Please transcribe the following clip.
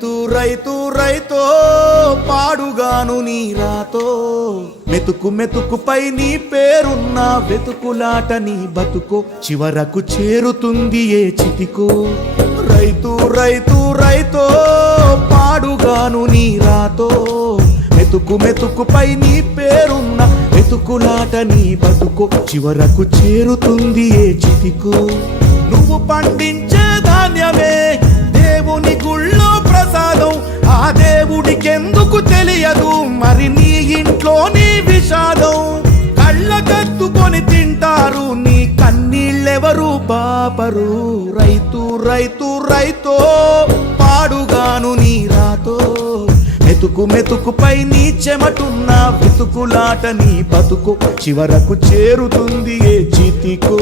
రైతు రైతో పాడుగాను నీ రాతో మెతుకు మెతుకుపై నీ పేరున్న వెతుకులాట నీ బతుకో చివరకు చేరుతుంది ఏ చితికో రైతు రైతు రైతో పాడుగాను నీ రాతో మెతుకు మెతుకుపై నీ పేరున్న వెతుకులాట నీ బతుకో చివరకు చేరుతుంది ఏ చితికో నువ్వు పండించే ధాన్యమే దేవుని గుళ్ళో ప్రసాదం ఆ దేవుడికెందుకు తెలియదు మరి నీ ఇంట్లో నీ విషాదం కళ్ళకత్తుకొని తింటారు నీ కన్నీళ్ళెవరు పాపరు రైతు రైతు రైతో పాడుగాను నీ రాతో మెతుకు మెతుకుపై నీ చెమటున్న వెతుకులాట నీ బతుకు చివరకు చేరుతుంది ఏ చితికో